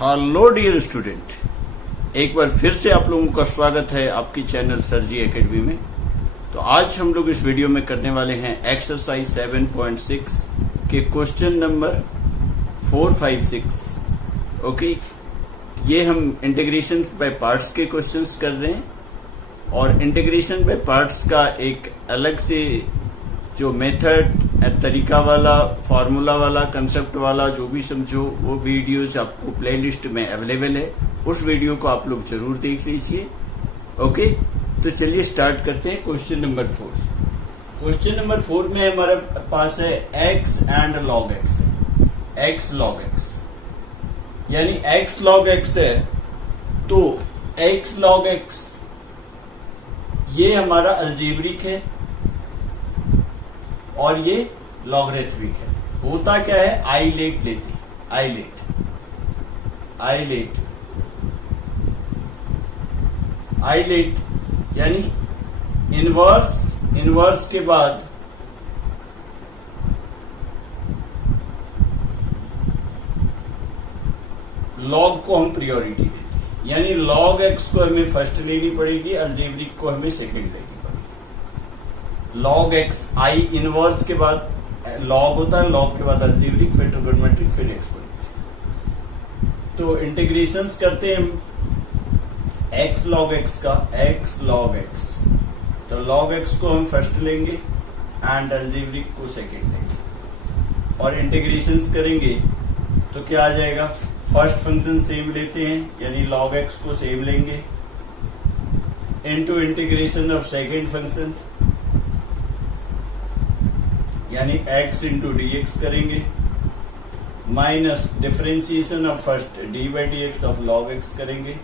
Hello dear student, एक बार फिर से आप लोगों का स्वागत है आपकी चैनल सरजी एकेडमी में। तो आज हम लोग इस वीडियो में करने वाले हैं एक्सरसाइज 7.6 के क्वेश्चन नंबर 4, 5, 6। ओके, ये हम इंटीग्रेशन बाय पार्ट्स के क्वेश्चंस कर रहे हैं और इंटीग्रेशन बाय पार्ट्स का एक अलग से जो मेथड, तरीका वाला, फॉर्मूला वाला, कंसेप्ट वाला, जो भी समझो, वो वीडियोस आपको प्लेलिस्ट में अवेलेबल है। उस वीडियो को आप लोग जरूर देख लीजिए। ओके, तो चलिए स्टार्ट करते हैं क्वेश्चन नंबर 4। क्वेश्चन नंबर 4 में हमारे पास है x एंड log x है। x log x यानी x log x है, तो x log x ये हमारा अलजेब्रिक है और ये लॉगरिथमिक है। होता क्या है, आइलेट लेते हैं, आइलेट यानी इनवर्स के बाद लॉग को हम प्रायोरिटी देते हैं, यानी log x को हमें फर्स्ट लेनी पड़ेगी, अलजेब्रिक को हमें सेकंड लेनी पड़ेगी। log x आई इनवर्स के बाद log होता है, log के बाद अलजेब्रिक, फिर ट्रिगोनोमेट्रिक, फिर एक्सपोनेंशियल। तो इंटीग्रेशंस करते हैं हम x log x का, x log x। तो log x को हम फर्स्ट लेंगे एंड अलजेब्रिक को सेकंड लेंगे और इंटीग्रेशंस करेंगे तो क्या आ जाएगा, फर्स्ट फंक्शन सेम लेते हैं यानी log x को सेम लेंगे into integration of second function यानी x इंटू dx करेंगे minus differentiation of first d by dx of log x करेंगे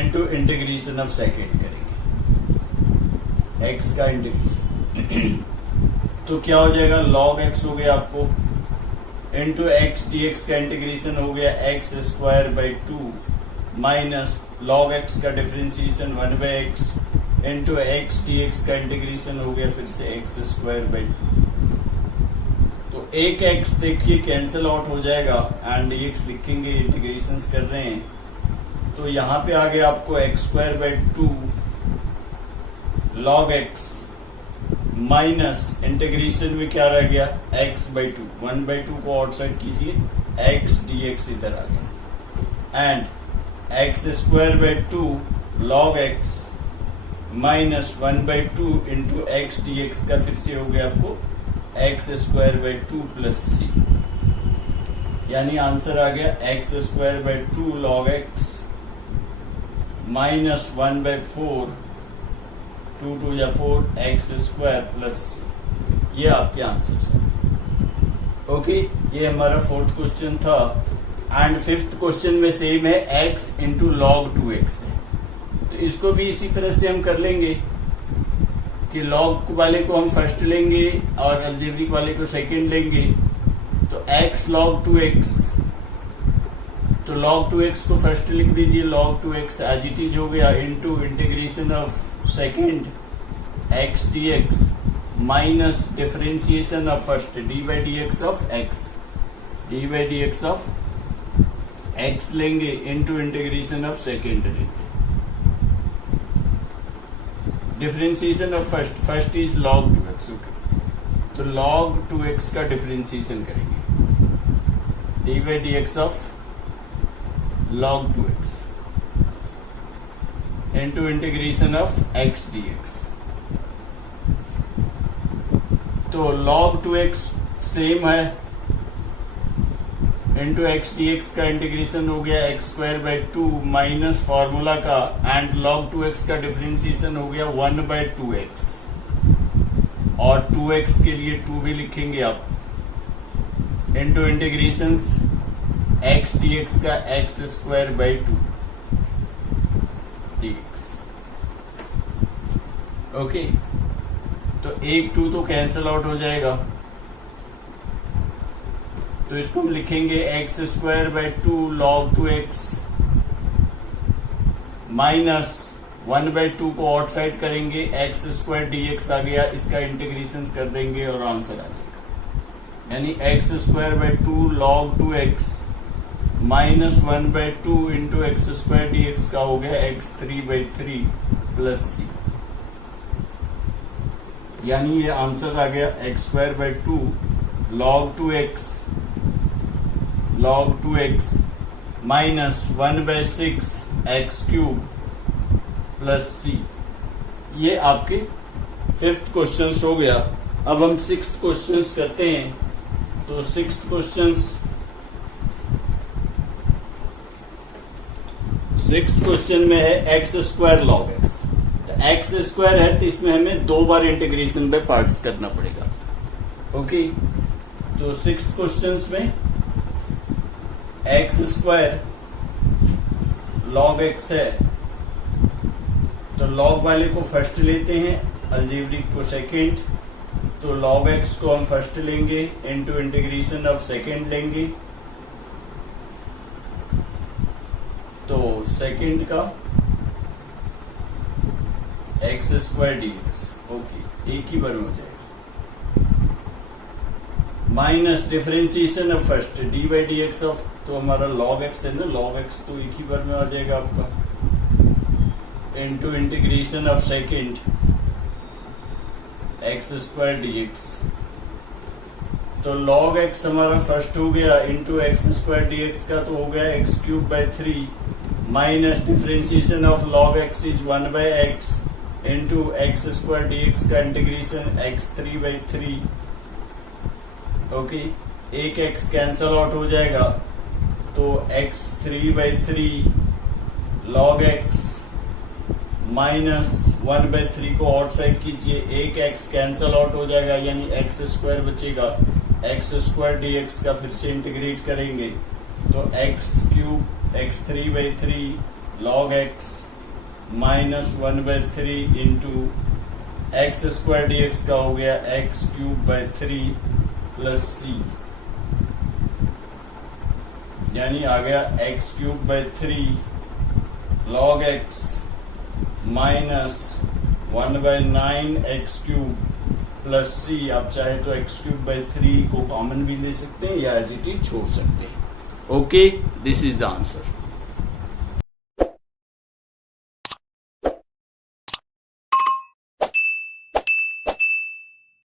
इनटू इंटीग्रेशन ऑफ सेकंड करेंगे x का इंटीग्रेशन। तो क्या हो जाएगा, log x हो गया आपको इंटू x dx का इंटीग्रेशन हो गया x square by 2 minus log x का differentiation 1 by x into x dx का इंटीग्रेशन हो गया फिर से x स्क्वायर बाई 2। तो एक x देखिए कैंसिल आउट हो जाएगा एंड dx लिखेंगे, इंटीग्रेशन कर रहे हैं तो यहां पे आ गया आपको x square by 2 log x minus integration में क्या रह गया, x बाई 2, 1 बाई 2 को आउटसाइड कीजिए, x dx इधर आ गया and x square by 2 log x minus 1 by 2 into x dx का फिर से हो गया आपको x square by 2 plus c, यानी आंसर आ गया x square by 2 log x minus 1 by 4, 2 2 या 4 x स्क्वायर प्लस c। ये आपके आंसर है। ओके, ये हमारा 4th क्वेश्चन था एंड 5th क्वेश्चन में सेम है, x इंटू log 2x है। तो इसको भी इसी तरह से हम कर लेंगे कि log वाले को हम फर्स्ट लेंगे और अलजेब्रिक वाले को सेकंड लेंगे। तो x log 2x, तो log 2x को फर्स्ट लिख दीजिए, log 2x as it is हो गया into integration of second x dx minus differentiation of first d by dx of x, d by dx of x लेंगे into integration of second लेंगे। Differentiation of first is log 2x। Okay, तो log 2x का differentiation करेंगे d by dx of log 2x into integration of x dx। तो log 2x same है into x dx का integration हो गया x square by 2 minus formula का and log 2x का डिफरेंशिएशन हो गया 1 बाई 2x और 2x के लिए 2 भी लिखेंगे आप इंटू इंटीग्रेशन x dx का x square by 2 dx। Okay, तो 1 2 तो कैंसिल आउट हो जाएगा, तो इसको हम लिखेंगे x square by 2 log 2x minus 1 by 2 को आउटसाइड करेंगे, x स्क्वायर dx आ गया, इसका इंटीग्रेशन कर देंगे और आंसर आ जाएगा। यानी x square by 2 log 2x minus 1/2 into x square D x का हो गया x3/3 प्लस सी। यानी ये आंसर आ गया x²/2 log 2x minus 1/6 x³ plus सी। ये आपके 5th क्वेश्चन हो गया। अब हम 6th क्वेश्चन करते हैं। तो 6th क्वेश्चन में है x² log x। तो x² है तो इसमें हमें 2 बार इंटीग्रेशन बाय पार्ट्स करना पड़ेगा। ओके, तो 6th क्वेश्चन में x² log x है, तो log वाले को फर्स्ट लेते हैं, अलजेब्रिक को सेकंड। तो log x को हम फर्स्ट लेंगे इनटू इंटीग्रेशन ऑफ सेकंड लेंगे, तो सेकंड का x² dx। ओके, एक ही बार में हो जाएगा। Minus differentiation of first dy/dx of, तो हमारा log x है ना, log x तो एक ही बार में आ जाएगा आपका, into integration of second x² dx। तो log x हमारा फर्स्ट हो गया इनटू x² dx का तो हो गया x³/3 minus differentiation of log x is 1/x into x² dx का इंटीग्रेशन x3/3। ओके, एक x कैंसल आउट हो जाएगा, तो x3/3 log x माइनस 1/3 को आउट साइड कीजिए, एक x कैंसल आउट हो जाएगा, यानी x² बचेगा। x² dx का फिर से इंटीग्रेट करेंगे, तो x³ x3/3 log x minus 1/3 into x² dx का हो गया x³/3 प्लस सी। यानी आ गया x³/3 log x minus 1/9 x³ plus c. आप चाहे तो x³/3 को कॉमन भी ले सकते हैं या एज इट इज छोड़ सकते हैं। Okay, this is the answer.